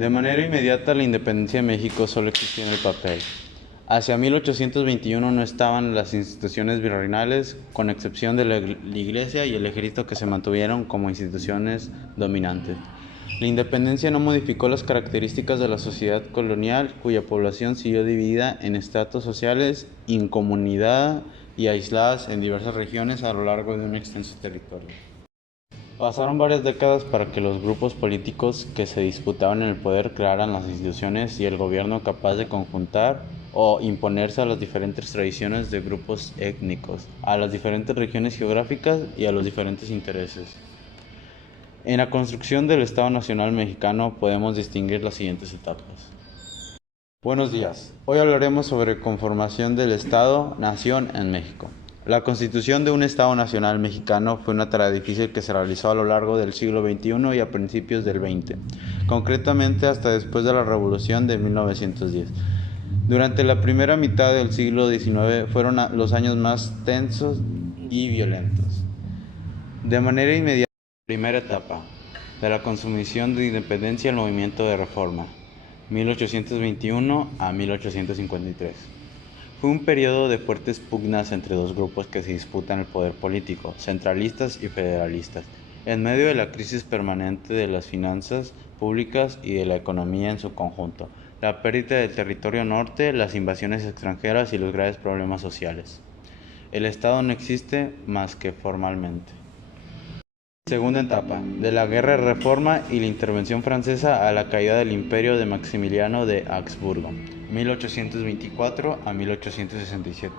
De manera inmediata, la independencia de México solo existía en el papel. Hacia 1821 no estaban las instituciones virreinales, con excepción de la Iglesia y el ejército, que se mantuvieron como instituciones dominantes. La independencia no modificó las características de la sociedad colonial, cuya población siguió dividida en estratos sociales, incomunidad y aisladas en diversas regiones a lo largo de un extenso territorio. Pasaron varias décadas para que los grupos políticos que se disputaban en el poder crearan las instituciones y el gobierno capaz de conjuntar o imponerse a las diferentes tradiciones de grupos étnicos, a las diferentes regiones geográficas y a los diferentes intereses. En la construcción del Estado Nacional Mexicano podemos distinguir las siguientes etapas. Buenos días. Hoy hablaremos sobre conformación del Estado-Nación en México. La constitución de un Estado Nacional Mexicano fue una tarea difícil que se realizó a lo largo del siglo XXI y a principios del XX, concretamente hasta después de la Revolución de 1910. Durante la primera mitad del siglo XIX fueron los años más tensos y violentos. De manera inmediata, primera etapa de la consumación de independencia, el movimiento de reforma, 1821 a 1853. Fue un periodo de fuertes pugnas entre dos grupos que se disputan el poder político, centralistas y federalistas, en medio de la crisis permanente de las finanzas públicas y de la economía en su conjunto, la pérdida del territorio norte, las invasiones extranjeras y los graves problemas sociales. El Estado no existe más que formalmente. Segunda etapa, de la Guerra de Reforma y la intervención francesa a la caída del imperio de Maximiliano de Habsburgo, 1824 a 1867.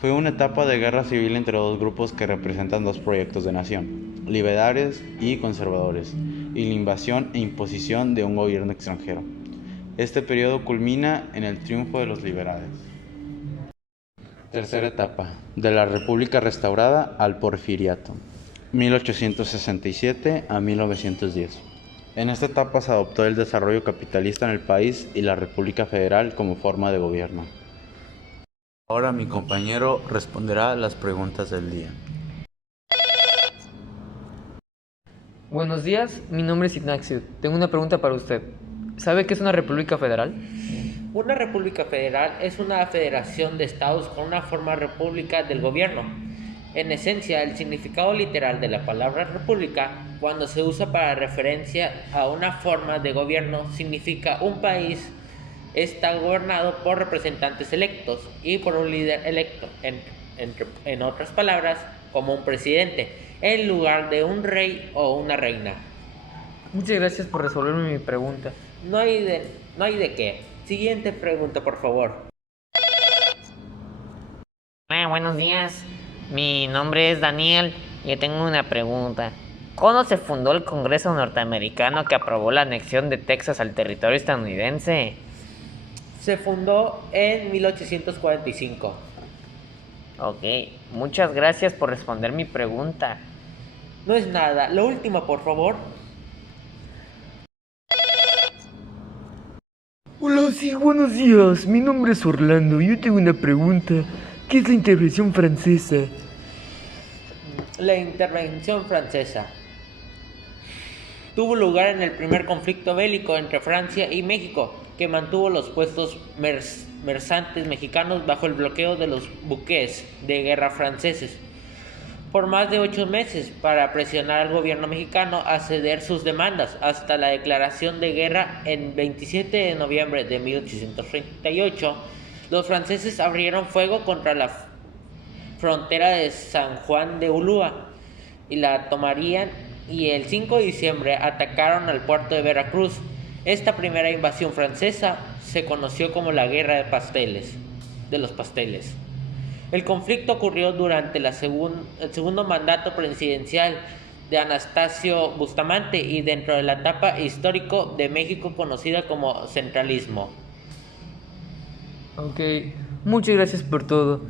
Fue una etapa de guerra civil entre dos grupos que representan dos proyectos de nación, liberales y conservadores, y la invasión e imposición de un gobierno extranjero. Este periodo culmina en el triunfo de los liberales. Tercera etapa, de la República restaurada al Porfiriato, 1867 a 1910. En esta etapa se adoptó el desarrollo capitalista en el país y la República Federal como forma de gobierno. Ahora mi compañero responderá las preguntas del día. Buenos días, mi nombre es Ignacio. Tengo una pregunta para usted. ¿Sabe qué es una república federal? Una república federal es una federación de estados con una forma república del gobierno. En esencia, el significado literal de la palabra república, cuando se usa para referencia a una forma de gobierno, significa un país está gobernado por representantes electos y por un líder electo, en otras palabras, como un presidente, en lugar de un rey o una reina. Muchas gracias por resolverme mi pregunta. No hay de qué. Siguiente pregunta, por favor. Hola, buenos días. Mi nombre es Daniel y yo tengo una pregunta. ¿Cuándo se fundó el Congreso norteamericano que aprobó la anexión de Texas al territorio estadounidense? Se fundó en 1845. Ok, muchas gracias por responder mi pregunta. No es nada. Lo último, por favor. Hola, sí, buenos días. Mi nombre es Orlando y yo tengo una pregunta. ¿Qué es la intervención francesa? La intervención francesa tuvo lugar en el primer conflicto bélico entre Francia y México, que mantuvo los puestos mercantes mexicanos bajo el bloqueo de los buques de guerra franceses por más de 8 meses para presionar al gobierno mexicano a ceder sus demandas hasta la declaración de guerra en 27 de noviembre de 1838. Los franceses abrieron fuego contra la frontera de San Juan de Ulúa y la tomarían, y el 5 de diciembre atacaron al puerto de Veracruz. Esta primera invasión francesa se conoció como la Guerra de los Pasteles. El conflicto ocurrió durante el segundo mandato presidencial de Anastasio Bustamante y dentro de la etapa histórico de México conocida como centralismo. Ok, muchas gracias por todo.